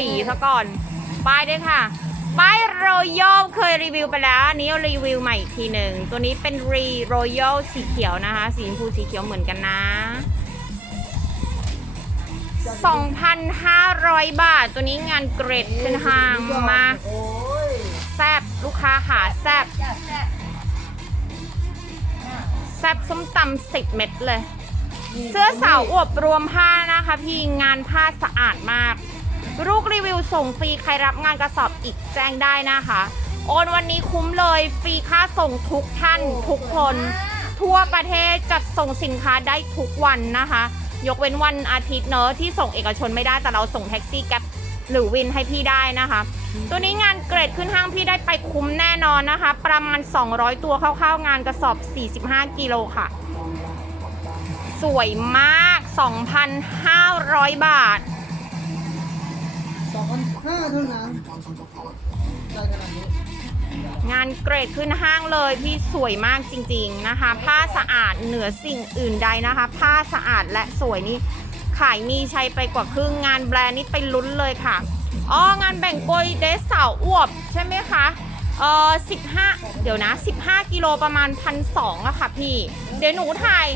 สีซะก่อน ป้ายด้วยค่ะป้ายรยัลเคยรีวิวไปแล้วอันนี้รีวิวใหม่อีกทีหนึ่ง ตัวนี้เป็นรีโรยัลสีเขียวนะคะ สีชมพูสีเขียวเหมือนกันนะ 2,500 บาท ตัวนี้งานเกรดขึ้นห้างมา แซบลูกค้าขาแซบจ้ะแซบแซบส้มตำสิบเม็ดเลย เสื้อสาวอวบรวมผ้านะคะ พี่งานผ้าสะอาดมาก ลูกรีวิวส่งฟรีใครรับงานกระสอบอีกแจ้งได้นะคะ โอนวันนี้คุ้มเลยฟรีค่าส่งทุกท่านทุกคน ทั่วประเทศจัดส่งสินค้าได้ทุกวันนะคะ ยกเว้นวันอาทิตย์เนอะที่ส่งเอกชนไม่ได้แต่เราส่งแท็กซี่แก๊ปหรือวินให้พี่ได้นะคะ ตัวนี้งานเกรดขึ้นห้างพี่ได้ไปคุ้มแน่นอนนะคะ ประมาณ 200 ตัวคร่าวๆงานกระสอบ 45 กิโลค่ะ สวยมาก 2,500 บาท สองพันห้าเท่านั้นได้ขนาดนี้งานเกรดขึ้นห้างเลยพี่สวยมากจริงๆนะคะ ผ้าสะอาดเหนือสิ่งอื่นใดนะคะ ผ้าสะอาดและสวยนี่ขายมีชัยไปกว่าครึ่งงานแบรนด์นี่ไปลุ้นเลยค่ะอ๋องานแบ่งโกยเดสสาวอวบใช่ไหมคะเออ15เดี๋ยวนะ 15 กิโลประมาณพันสองอะค่ะพี่ เดี๋ยวหนูถ่าย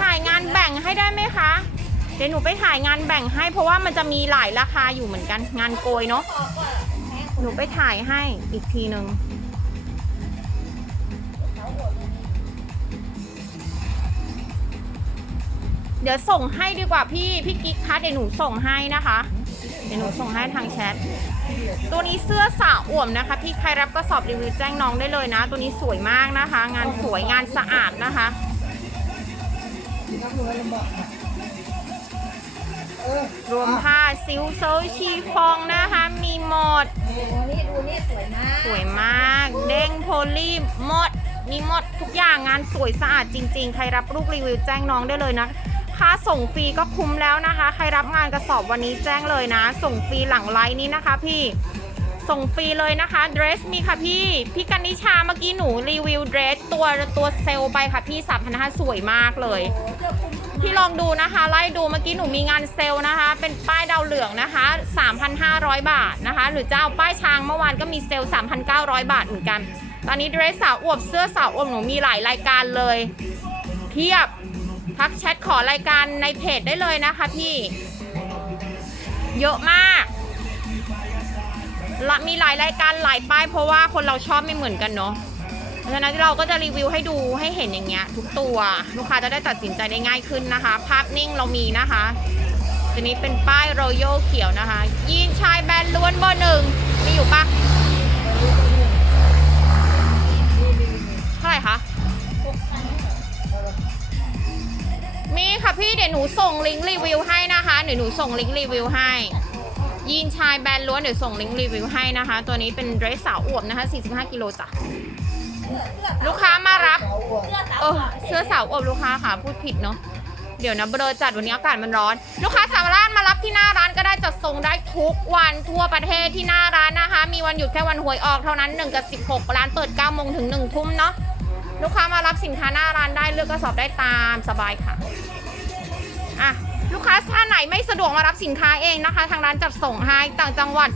ถ่ายงานแบ่งให้ได้ไหมคะ ดี๋ยวหนูไปถ่ายงานแบ่งให้ เพราะว่ามันจะมีหลายราคาอยู่เหมือนกัน งานโกยเนาะหนูไปถ่ายให้อีกทีหนึ่งเดเดี๋ยวส่งให้ดีกว่าพี่ พี่กิ๊กคะเดี๋ยวหนูส่งให้นะคะ เดี๋ยวหนูส่งให้ทางแชท ตัวนี้เสื้อสาวอ่วมนะคะ พี่ใครรับกระสอบรีวิวแจ้งน้องได้เลยนะ ตัวนี้สวยมากนะคะ งานสวยงานสะอาดนะคะ รวมผ้าซิลโซชีฟองนะคะ มีหมด ดูนี่ดูนี่สวยมากสวยมาก เด้งโพลีหมด มีหมดทุกอย่างงานสวยสะอาดจริง ๆ ใครรับลูกรีวิวแจ้งน้องได้เลยนะ ค่าส่งฟรีก็คุ้มแล้วนะคะ ใครรับงานกระสอบวันนี้แจ้งเลยนะ ส่งฟรีหลังไลน์นี้นะคะพี่ ส่งฟรีเลยนะคะเดรสมีค่ะพี่ พี่กันนิชาเมื่อกี้หนูรีวิวเดรสตัวตัวเซลไปค่ะพี่3 5 0 0สวยมากเลย พี่ลองดูนะคะ ไล่ดูเมื่อกี้หนูมีงานเซลนะคะ เป็นป้ายดาวเหลืองนะคะ 3,500 บาทนะคะ หรือจะเอาป้ายช้างเมื่อวานก็มีเซล3,900 บาทเหมือนกัน ตอนนี้เดรสสาวอวบเสื้อสาวอวบหนูมีหลายรายการเลยเพียบทักแชทขอรายการในเพจได้เลยนะคะพี่ เยอะมาก ละมีหลายรายการหลายป้ายเพราะว่าคนเราชอบไม่เหมือนกันเนาะเพราะฉะนั้นเราก็จะรีวิวให้ดูให้เห็นอย่างเงี้ยทุกตัวลูกค้าจะได้ตัดสินใจได้ง่ายขึ้นนะคะ ภาพนิ่งเรามีนะคะตัวนี้เป็นป้ายรอยัลเขียวนะคะ ยีนชายแบรนด์ล้วนเบอร์หนึ่งมีอยู่ปะเท่าไหร่คะมีค่ะพี่เดี๋ยวหนูส่งลิงก์รีวิวให้นะคะเดี๋ยวหนูส่งลิงก์รีวิวให้ ยีนชายแบรนด์ล้วนเดี๋ยวส่งลิงก์รีวิวให้นะคะ ตัวนี้เป็นเดรสสาวอวบนะคะ 45 กิโลจ้ะลูกค้ามารับเอาอะเสื้อสาวเออเสื้อสาวอวบลูกค้าค่ะ พูดผิดเนาะเดี๋ยวนะเบลอจัดวันนี้อากาศมันร้อน ลูกค้าสามารถมารับที่หน้าร้านก็ได้จัดส่งได้ทุกวันทั่วประเทศที่หน้าร้านนะคะ มีวันหยุดแค่วันหวยออกเท่านั้น1กับ16 ร้านเปิด9โมงถึง1ทุ่มเนาะลูกค้ามารับสินค้าหน้าร้านได้เลือกกระสอบได้ตามสบายค่ะอะ ลูกค้าท่านไหนไม่สะดวกมารับสินค้าเองนะคะ ทางร้านจัดส่งให้ต่างจังหวัด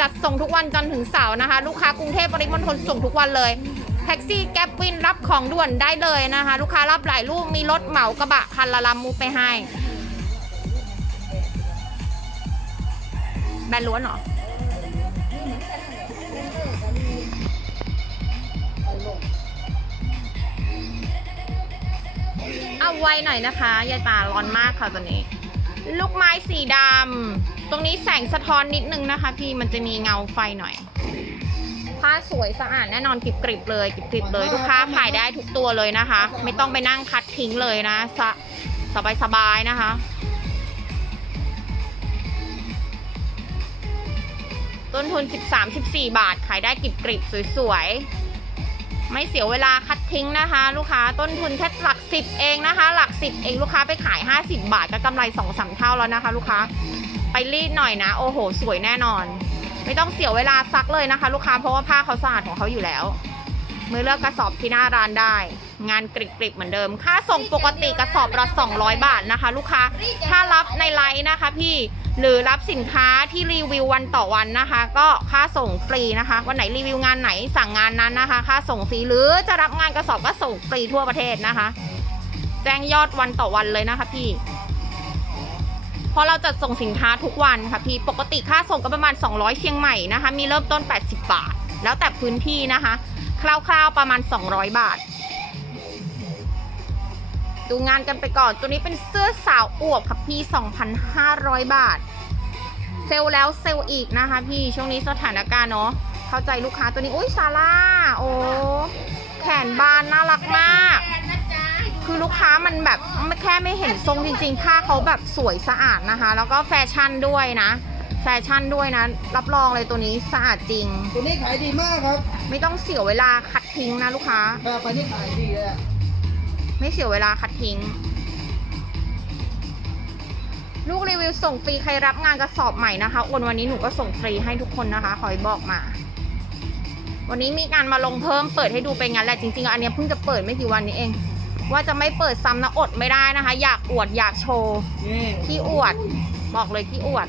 จัดส่งทุกวันจันทร์ถึงเสาร์นะคะ ลูกค้ากรุงเทพปริมณฑลส่งทุกวันเลยแท็กซี่แก๊ปวินรับของด่วนได้เลยนะคะ ลูกค้ารับหลายลูกมีรถเหมากระบะคันละลำมูไปให้แบนล้วนเหรอ เอาไว้หน่อยนะคะยายตาร้อนมากค่ะตอนนี้ ลูกไม้สีดำตรงนี้แสงสะท้อนนิดนึงนะคะ พี่มันจะมีเงาไฟหน่อยผ้าสวยสะอาดแน่นอนกริบกริบๆเลยกริบกริบๆเลยลูกค้าขายได้ทุกตัวเลยนะคะ ไม่ต้องไปนั่งคัดทิ้งเลยนะสะสบายสบายๆนะคะ ต้นทุน 13-14 บาทขายได้กริบกริบๆสวยๆ ไม่เสียเวลาคัดทิ้งนะคะ ลูกค้าต้นทุนแค่หลักสิบเองนะคะ หลักสิบเองลูกค้าไปขาย 50 บาทก็กำไร2อสเท่าแล้วนะคะ ลูกค้าไปรีดหน่อยนะ โอ้โห สวยแน่นอน ไม่ต้องเสียเวลาซักเลยนะคะ ลูกค้าเพราะว่าผ้าเขาสะอาดของเขาอยู่แล้วมือเลือกกระสอบที่หน้าร้านได้ งานกริบๆเหมือนเดิม ค่าส่งปกติกระสอบละ200 บาทนะคะ ลูกค้าถ้ารับในไลน์นะคะ พี่ หรือรับสินค้าที่รีวิววันต่อวันนะคะ ก็ค่าส่งฟรีนะคะ วันไหนรีวิวงานไหนสั่งงานนั้นนะคะ ค่าส่งฟรีหรือจะรับงานกระสอบก็ส่งฟรีทั่วประเทศนะคะ แจ้งยอดวันต่อวันเลยนะคะพี่เพราะเราจะส่งสินค้าทุกวันค่ะพี่ปกติค่าส่งก็ประมาณ 200 เชียงใหม่นะคะ มีเริ่มต้น 80 บาท แล้วแต่พื้นที่นะคะ คร่าวๆประมาณ 200 บาท ดูงานกันไปก่อน ตัวนี้เป็นเสื้อสาวอวบค่ะพี่ 2,500 บาท เซลล์แล้วเซลล์อีกนะคะพี่ ช่วงนี้สถานการณ์เนาะ เข้าใจลูกค้าตัวนี้ อุ้ยซาร่า โอ้ แขนบานน่ารักมาก คือลูกค้ามันแบบไม่แค่ไม่เห็นทรงจริงๆ ผ้าเขาแบบสวยสะอาดนะคะ แล้วก็แฟชั่นด้วยนะ แฟชั่นด้วยนะ รับรองเลยตัวนี้สะอาดจริง ตัวนี้ขายดีมากครับ ไม่ต้องเสียเวลาคัดทิ้งนะลูกค้าแปลไปนี่ขายดีเลยอะ ไม่เสียเวลาคัดทิ้ง ลูกรีวิวส่งฟรีใครรับงานกระสอบใหม่นะคะโอนวันนี้หนูก็ส่งฟรีให้ทุกคนนะคะขอให้บอกมา วันนี้มีการมาลงเพิ่มเปิดให้ดูไปงั้นแหละจริงๆ อันเนี้ยเพิ่งจะเปิดไม่กี่วันนี้เอง ว่าจะไม่เปิดซ้ำนะอดไม่ได้นะคะ อยากอวดอยากโชว์นี่ขี้อวด บอกเลยขี้อวด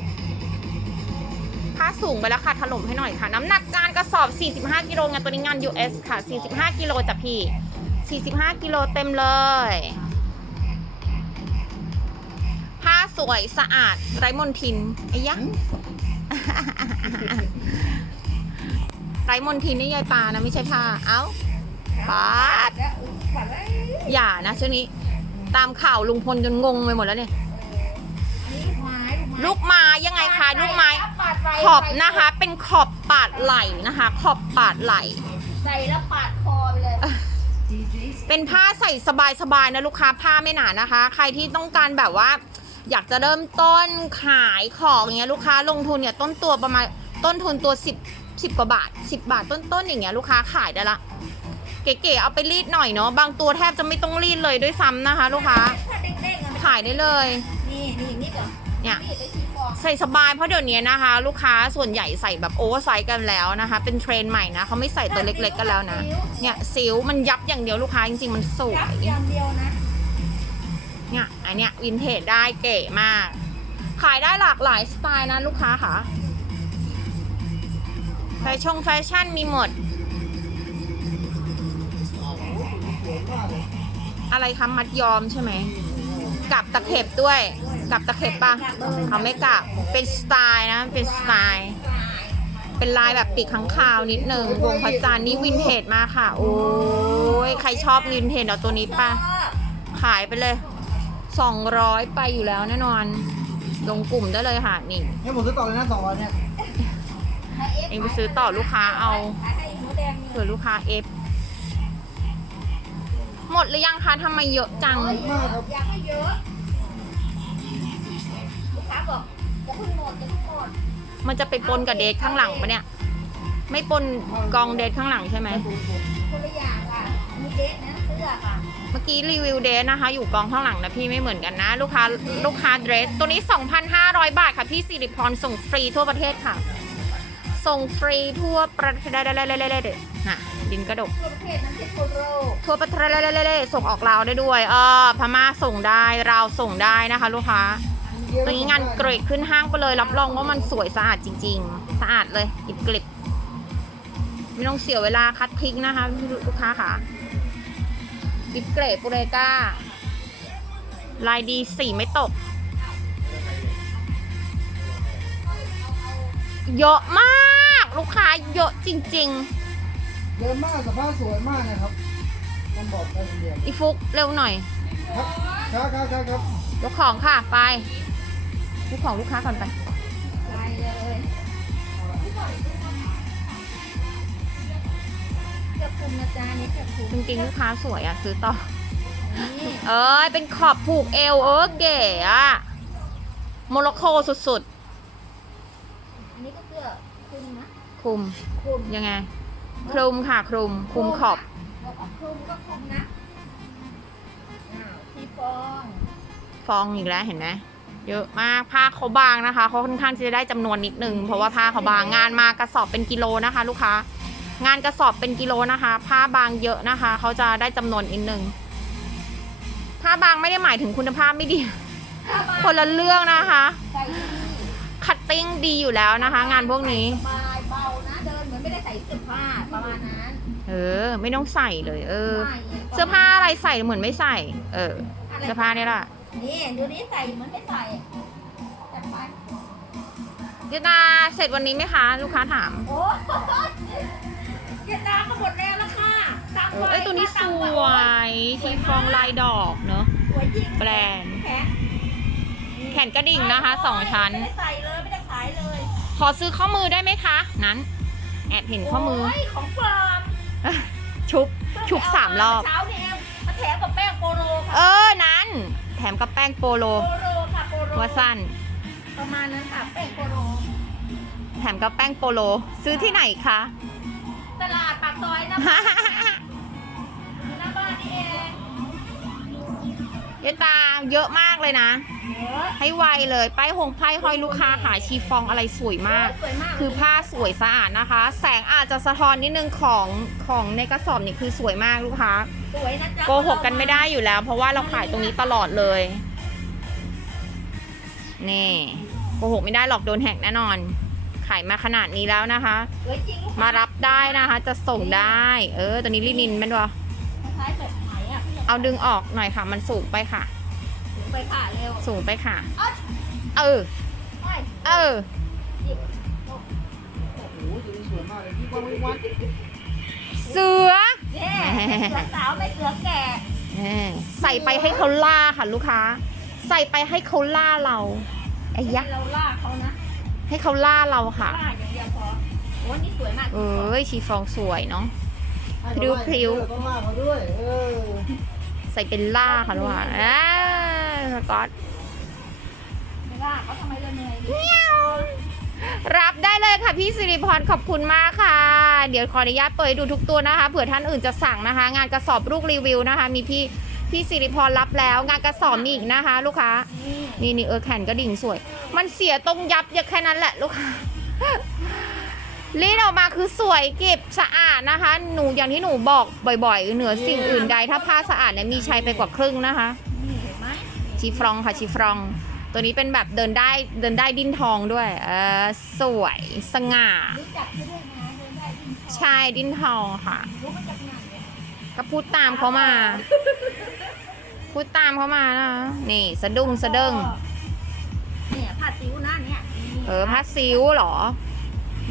ผ้าสูงไปแล้วค่ะถล่มให้หน่อยค่ะ น้ำหนักการกระสอบ 45 กิโลงานตัวนี้งาน US ค่ะ 45 กิโลจ้ะพี่ 45 กิโลเต็มเลย ผ้าสวยสะอาดไร้มลทินไอ้ยะไร้มลทินนี่ยายปานะไม่ใช่ผ้า เอ้าปาดแล้วฝันว่าอย่านะช่วงนี้ ตามข่าวลุงพลจนงงไปหมดแล้วเนี่ยอันนี้ลูกไม้ลูกไม้ยังไงคะลูกไม้ปาดไฟขอบนะคะ เป็นขอบปาดไหลนะคะ ขอบปาดไหลใส่แล้วปาดคอไป เลยเป็นผ้าใส่สบายๆนะลูกค้าผ้าไม่หนานะคะ ใครที่ต้องการแบบว่า อยากจะเริ่มต้นขายของอย่างเงี้ยลูกค้าลงทุนเนี่ยต้นตัวประมาณต้นทุนตัว 10 10กว่าบาท 10 บาทต้นๆอย่างเงี้ยลูกค้าขายได้ละเก๋ๆเอาไปรีดหน่อยเนาะบางตัวแทบจะไม่ต้องรีดเลยด้วยซ้ำนะคะ ลูกค้าถ้าเด้งๆอะขายได้เลย นี่นี่นี่ก่อนเนี่ย นี่จะชี้บอก ใส่สบายเพราะเดี๋ยวนี้นะคะ ลูกค้าส่วนใหญ่ใส่แบบโอเวอร์ไซส์กันแล้วนะคะ เป็นเทรนด์ใหม่นะเขาไม่ใส่ตัวเล็กๆกันแล้วนะ เนี่ยซิวมันยับอย่างเดียวลูกค้าจริงๆมันสวยับอย่างเดียวนะ เนี่ยอันเนี้ยวินเทจได้เก๋มาก ขายได้หลากหลายสไตล์นะลูกค้าค่ะแฟชั่นแฟชั่นมีหมด อะไรคะมัดยอมใช่ไหม กับตะเข็บด้วย กับตะเข็บปะเอาไม่กับเป็นสไตล์นะเป็นสไตล์ เป็นลายแบบปีกข้างคาวนิดนึงวงพระจันทร์นี่วินเทจมากค่ะ โอ้ยใครชอบวินเทจเอาตัวนี้ปะขายไปเลย200ไปอยู่แล้วแน่นอน ลงกลุ่มได้เลยค่ะนี่ให้ผมซื้อต่อเลยนะสองร้อยเนี่ยเองไปซื้อต่อลูกค้าเอาขายให้หมูแดงนี่เผื่อลูกค้าเอฟ หมดหรือยังคะทำไมเยอะจัง มากครับอยากให้เยอะลูกค้าบอกจะเพิ่งหมดจะเพิ่งหมดมันจะไปปนกับเดทข้างหลังปะเนี่ย ไม่ปนกองเดทข้างหลังใช่ไหม คนละอย่างค่ะมีเดทนะเสื้อค่ะเมื่อกี้รีวิวเดทนะคะ อยู่กองข้างหลังนะพี่ไม่เหมือนกันนะ ลูกค้าลูกค้าเดรส ตัวนี้ 2,500 บาทค่ะ พี่สิริพรส่งฟรีทั่วประเทศค่ะ ส่งฟรีทั่วประเทศน่ะดินกระดกทั่วประเทศนั้นที่โคโรทั่วประเทศส่งออกลาวได้ด้วยเออพม่าส่งได้ลาวส่งได้นะคะ ลูกค้าตัวนี้งานเกรดขึ้นห้างไปเลยรับรองว่ามันสวยสะอาดจริง ๆ สะอาดเลยกริบกริบไม่ต้องเสียเวลาคัดทิ้งนะคะลูกค้าค่ะกริบเกรดปูเรกาลายดีสีไม่ตก เยอะมาก ลูกค้าเยอะจริงเดินมากสภาพสวยมากนะครับต้องบอกได้คนเดียวๆ อีฟุกเร็วหน่อยครับครับครับครับครับยกของค่ะไปยกของลูกค้าก่อนไป ไปเลยเกือบคุมนะจ๊ะนี่เกือบคุมจริงๆลูกค้าสวยอะซื้อต่อ นี่เอ้ยเป็นขอบผูกเอวเออเก๋อะโมร็อกโกสุดอันนี้ก็เสื้อคุ มนะๆคุมคุมยังไง คลุมค่ะคลุมคุมขอบบอกว่าคุมก็คุมนะอ้าวที่ฟอง ฟองอีกแล้วเห็นไหมเยอะมากผ้าเขาบางนะคะเขาค่อนข้างที่จะได้จำนวนนิดนึง เพราะว่าผ้าเขาบางงานมากระสอบเป็นกิโลนะคะ ลูกค้า งานกระสอบเป็นกิโลนะคะ ผ้าบางเยอะนะคะเขาจะได้จำนวนนิดนึงผ้าบางไม่ได้หมายถึงคุณภาพไม่ดีคนละเรื่องนะคะใส่ที่ คัตติ้งดีอยู่แล้วนะคะ งานพวกนี้ สบายเบานะเดินเหมือนไม่ได้ใส่เสื้อผ้าประมาณนั้นเออ ไม่ต้องใส่เลย เออไม่เสื้อผ้าอะไรใส่เหมือนไม่ใส่ เออ เสื้อผ้านี่แหละนี่ดูนี้ใส่เหมือนไม่ใส่จัดไปเจตนาเสร็จวันนี้ไหมคะ ลูกค้าถาม โอ้เจดาก็หมดแล้วละค่ะตามเออเอ้ยตัวนี้สวยชีฟองลายดอกเนอะสวยจริงแบรนด์ แขน แขนกระดิ่งนะคะสองชั้น ไม่ได้ใส่เลยไม่ได้ขายเลยขอซื้อข้อมือได้ไหมคะ นั้น แอบเห็นข้อมือ โยของปลอมชุบ ชุบสามรอบ เช้านี่เองมาแถมกับแป้งโปโลเอค่ะอนั้น แถมกับแป้งโปโลโปโลค่ะโปโลว่าสั้น ประมาณนั้นค่ะแป้งโปโลแถมกับแป้งโปโล ซื้อที่ไหนคะ ตลาดปากซอยนะหน้าบ้านนี่เอง เยตาเยอะมากเลยนะเยอะ ให้ไวเลยป้ายหงไพ่ห้อยลูกค้าหาชีฟองอะไรสวยมาก สวยมาก คือผ้าสวยสะอาดนะคะ แสงอาจจะสะท้อนนิดนึงของของในกระสอบนี่คือสวยมากลูกค้าสวยนะจ๊ะโกหกกันไม่ได้อยู่แล้ว เพราะว่าเราขายตรงนี้ตลอดเลยนี่โกหกไม่ได้หรอกโดนแหกแน่นอน ขายมาขนาดนี้แล้วนะคะ สวยจริงลูกมารับได้นะคะ จะส่งได้ เออตัวนี้ลินินแมันวะคล้ายๆแบบไหนอะพี่เอาดึงออกหน่อยค่ะ มันสูงไปค่ะถึง ไปค่ะเร็วสูงไปค่ะ อ๊ะเออ ไปเออหยิบโอ้โหตัวนี้สวยมากเลยพี่ว่าวันเสือเนี่ยเสือสาวไม่เสือแก่เออใส่ไปให้เขาล่าค่ะลูกค้า ใส่ไปให้เขาล่าเราไอ้ยะให้เราลากเขานะให้เขาล่าเราค่ะลากอย่างเดียวพอโอ้นี่สวยมากเอ้ยชีฟองสวยเนาะ ให้พริ้วเขาพริ้วไล่ต้องลากเขาด้วย เออ ใส่เป็นล่าค่ะลูกค้าอ่า สกอตไม่ลากเขาทำไมเราเหนื่อยดิเมียวรับได้เลยค่ะพี่สิริพรขอบคุณมากค่ะ เดี๋ยวขออนุญาตเปิดให้ดูทุกตัวนะคะเผื่อท่านอื่นจะสั่งนะคะ งานกระสอบลูกรีวิวนะคะ มีพี่พี่สิริพรรับแล้ว งานกระสอบมีอีกนะคะ ลูกค้า นี่นี่นี่เออแขนก็ดิ่งสวย มันเสียตรงยับอย่าแค่นั้นแหละลูกค้ารีดออกมาคือสวยเก็บสะอาดนะคะ หนูอย่างที่หนูบอกบ่อย ๆ เหนือสิ่งอื่นใด ถ้าผ้าสะอาดเนี่ยมีชัยไปกว่าครึ่งนะคะนี่เห็นไหม ชีฟรองค่ะชีฟรอง ตัวนี้เป็นแบบเดินได้เดินได้ดิ้นทองด้วยเออสวยสง่า รู้จักเขาด้วยนะเดินได้ดินทองใช่ดิ้นทองค่ะ รู้มาจากไหนเนี่ยก็พูดตามเขามา พูดตามเขามานะ นี่สะดุ้งสะเด้งเนี่ยผ้าซิวนะเนี่ยเออผ้าซิวเหรอ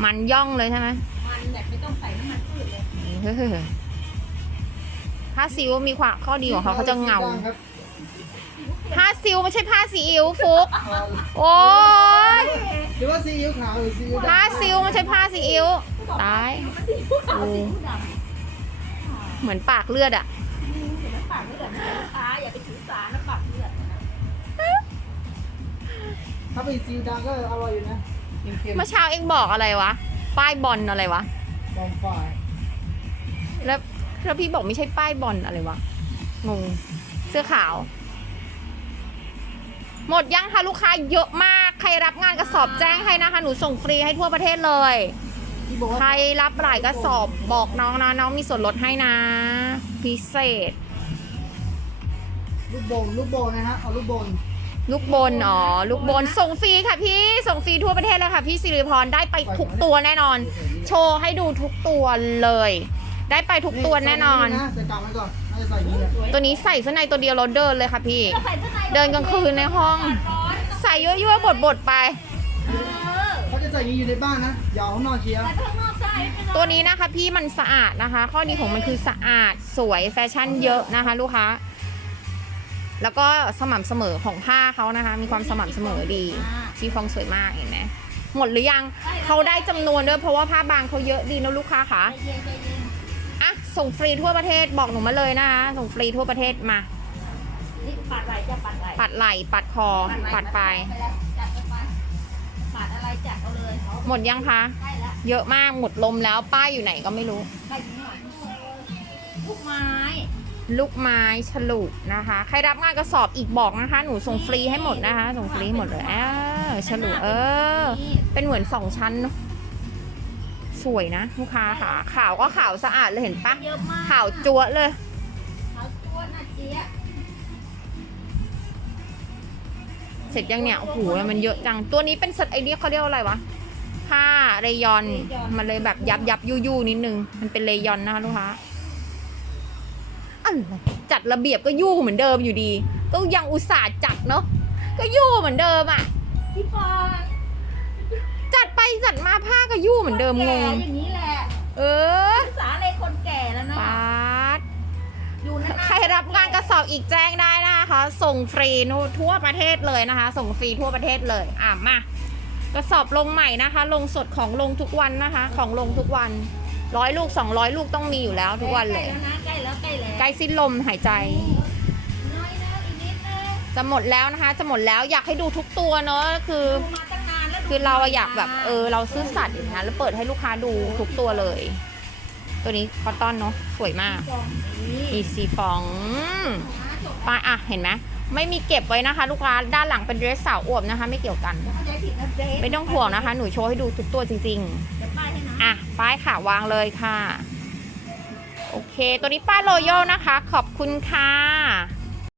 มันย่องเลยใช่ไหมมันแบบไม่ต้องใส่น้ำมันพืชเลยเฮ้ยผ้าซิวมีความข้อดีของเขาเขาจะเงาครับผ้า ซิวไม่ใช่ผ้าซีอิ๊วฟุกโอ้ยหรือว่าซีอิ๊วขาวหรือซีอิ๊วผ้าดำซิวไม่ใช่ผ้าซีอิ๊วตายมันสีขาวสีดำเหมือนปากเลือดอะเห็นไหมปากเลือดนะลูกค้าอย่าไปถือสานะปากเลือดนะถ้าเป็นซีอิ๊วดำก็อร่อยอยู่นะเค็มเมื่อเช้าเองบอกอะไรวะ ป้ายบอลอะไรวะ ๆบอมฝ่ายแล้วแล้วพี่บอกไม่ใช่ป้ายบอลอะไรวะ งง เสื้อขาว หมดยังคะลูกค้าเยอะมาก ใครรับงานกระสอบแจ้งให้นะคะ หนูส่งฟรีให้ทั่วประเทศเลยที่บอกว่าใครรับหลายกระสอบบอกน้องนะน้องมีส่วนลดให้นะ พิเศษ ลูกโบนลูกโบนนะฮะเอาลูกโบนลูกบนอ๋อ ลูกบนส่งฟรีค่ะพี่ ส่งฟรีทั่วประเทศเลยค่ะพี่สิริพรได้ไปทุกตัวแน่นอน โชว์ให้ดูทุกตัวเลย ได้ไปทุกตัวแน่นอนใส่กลับไว้ก่อน น่าจะใส่อย่างนี้แหละตัวนี้ใส่เสื้อในตัวเดียวเราเดินเลยค่ะพี่เราใส่สื้อใเดินกลางคืนในห้องร้อนใส่ยั่วๆบดๆไปเออเขาจะใส่อย่างนี้อยู่ในบ้านนะอย่าเอาข้างนอกเชียร์ใส่ไปข้างนอกได้ไม่เป็นไรตัวนี้นะคะพี่มันสะอาดนะคะ ข้อดีของมันคือสะอาดสวยแฟชั่นเยอะนะคะ ลูกค้า แล้วก็สม่ำเสมอของผ้าเขานะคะ มีความสม่ำเสมอดีชีฟองสวยมากเห็นไหมหมดหรือยังเขาได้จำนวนด้วยเพราะว่าผ้าบางเขาเยอะดีนะลูกค้าค่ะใจเย็นใจเย็นอะ ส่งฟรีทั่วประเทศบอกหนูมาเลยนะคะส่งฟรีทั่วประเทศมา นี่ปัดไหลจะปัดไหลปัดไหล่ปัดคอปัดไป แล้วจัดไปปัดอะไรจัดเอาเลยเขาหมดยังคะ ใกล้แล้วเยอะมากหมดลมแล้วป้ายอยู่ไหนก็ไม่รู้ ใกล้ถึงหน่อยลูกไม้ลูกไม้ฉลุนะคะ ใครรับงานกระสอบอีกบอกนะคะ หนูส่งฟรีให้หมดนะคะ ส่งฟรีให้หมดเลยเออฉลุเออ เป็นเหมือนสองชั้นเนอะ สวยนะลูกค้าค่ะขาวก็ขาวสะอาดเลยเห็นปะเยอะมากขาวจั๊วะเลย ขาวจั๊วะนะเจี๊ยะเสร็จยังเนี่ยโอ้โหมันเยอะจังตัวนี้เป็นสไอเนี้ยเขาเรียกว่าอะไรวะผ้าเรยอนมันเลยแบบยับยับยุยนิดนึง มันเป็นเรยอนนะคะลูกค้าอะไรจัดระเบียบก็ยู่เหมือนเดิมอยู่ดี ก็ยังอุตส่าห์จัดเนาะก็ยู่เหมือนเดิมอะพี่ฟอนจัด ไปจัดมาผ้าก็ยู่เหมือนเดิมงแก่งอย่างนี้แหละเออภาษาอะไรคนแก่แล้วเนาะปาดอยู่นานๆใครรับงานกระสอบอีกแจ้งได้นะคะ ส่งฟรีทั่วประเทศเลยนะคะ ส่งฟรีทั่วประเทศเลย อะมากระสอบลงใหม่นะคะ ลงสดของลงทุกวันนะคะ ของลงทุกวันร้อยลูกสองร้อยลูกต้องมีอยู่แล้วทุกวันเลย ใกล้แล้วนะใกล้แล้วใกล้แล้วใกล้สิ้นลมหายใจ น้อยนะอีกนิดนึงจะหมดแล้วนะคะ จะหมดแล้วอยากให้ดูทุกตัวเนอะคือ ดูมาตั้งนานแล้วดู คือเราอยากแบบเออเราซื่อสัตย์อย่างเงี้ยแล้วเปิดให้ลูกค้าดูทุกตัวเลย ตัวนี้คอตตอนเนาะสวยมากอีซีฟองปลายอะเห็นไหมไม่มีเก็บไว้นะคะ ลูกค้าด้านหลังเป็นเดรสสาวอวบนะคะ ไม่เกี่ยวกัน ไม่ต้องห่วงนะคะ หนูโชว์ให้ดูทุกตัวจริงๆอะป้ายค่ะวางเลยค่ะ โอเค ตัวนี้ป้ายโรโยนะคะ ขอบคุณค่ะ